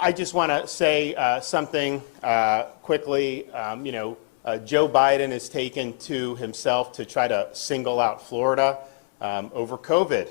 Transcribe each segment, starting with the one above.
I just want to say something quickly. Joe Biden has taken to himself to try to single out Florida over COVID.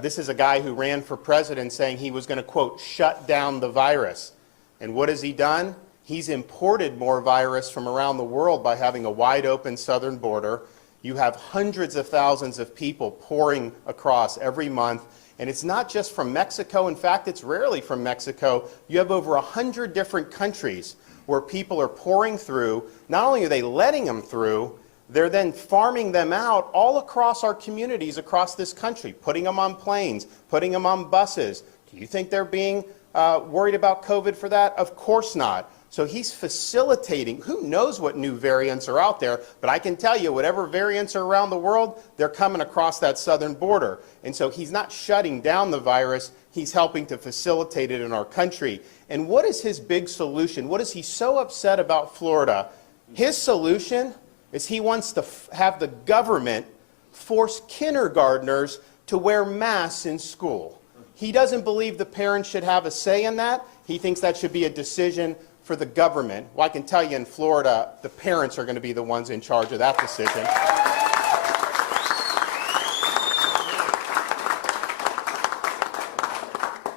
This is a guy who ran for president saying he was going to, quote, shut down the virus. And what has he done? He's imported more virus from around the world by having a wide open southern border. You have hundreds of thousands of people pouring across every month. And it's not just from Mexico. In fact, it's rarely from Mexico. You have over 100 different countries where people are pouring through. Not only are they letting them through, they're then farming them out all across our communities across this country, putting them on planes, putting them on buses. Do you think they're being worried about COVID for that? Of course not. So he's facilitating. Who knows what new variants are out there, but I can tell you whatever variants are around the world, they're coming across that southern border. And so he's not shutting down the virus, he's helping to facilitate it in our country. And what is his big solution? What is he so upset about Florida? His solution is he wants to have the government force kindergartners to wear masks in school. He doesn't believe the parents should have a say in that. He thinks that should be a decision for the government. Well, I can tell you in Florida, the parents are going to be the ones in charge of that decision.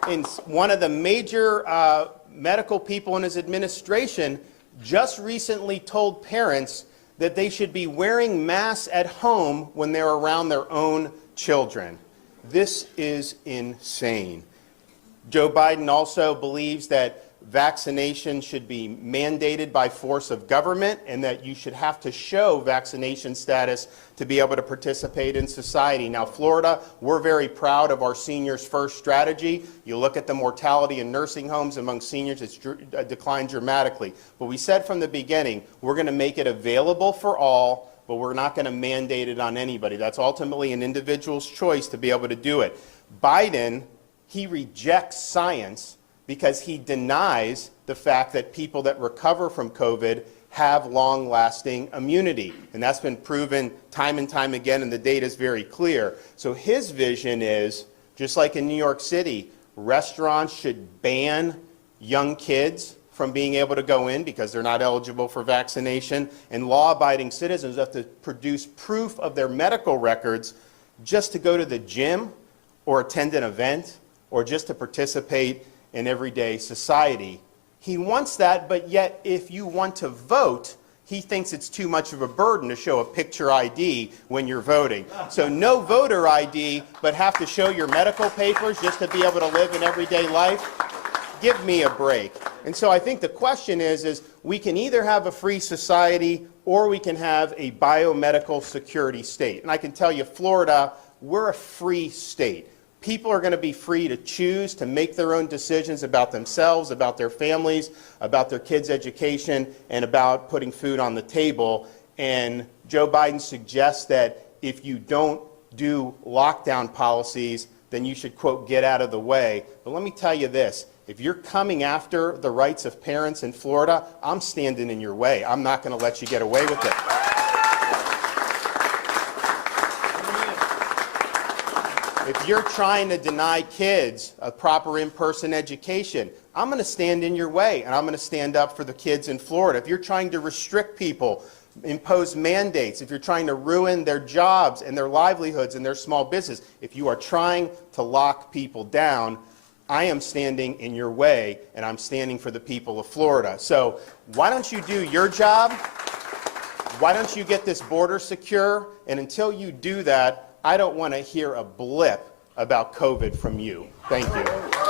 And one of the major medical people in his administration just recently told parents that they should be wearing masks at home when they're around their own children. This is insane. Joe Biden also believes that vaccination should be mandated by force of government and that you should have to show vaccination status to be able to participate in society. Now, Florida, we're very proud of our Seniors First strategy. You look at the mortality in nursing homes among seniors, it's declined dramatically. But we said from the beginning, we're going to make it available for all, but we're not going to mandate it on anybody. That's ultimately an individual's choice to be able to do it. Biden, he rejects science because he denies the fact that people that recover from COVID have long-lasting immunity. And that's been proven time and time again, and the data is very clear. So his vision is, just like in New York City, restaurants should ban young kids from being able to go in because they're not eligible for vaccination, and law-abiding citizens have to produce proof of their medical records just to go to the gym or attend an event or just to participate in everyday society. He wants that, but yet if you want to vote, he thinks it's too much of a burden to show a picture ID when you're voting. So no voter ID, but have to show your medical papers just to be able to live in everyday life? Give me a break. And so I think the question is we can either have a free society or we can have a biomedical security state. And I can tell you, Florida, we're a free state. People are going to be free to choose to make their own decisions about themselves, about their families, about their kids' education, and about putting food on the table. And Joe Biden suggests that if you don't do lockdown policies, then you should, quote, get out of the way. But let me tell you this. If you're coming after the rights of parents in Florida, I'm standing in your way. I'm not going to let you get away with it. If you're trying to deny kids a proper in-person education, I'm going to stand in your way, and I'm going to stand up for the kids in Florida. If you're trying to restrict people, impose mandates, if you're trying to ruin their jobs and their livelihoods and their small business, if you are trying to lock people down, I am standing in your way, and I'm standing for the people of Florida. So why don't you do your job? Why don't you get this border secure? And until you do that, I don't want to hear a blip about COVID from you. Thank you.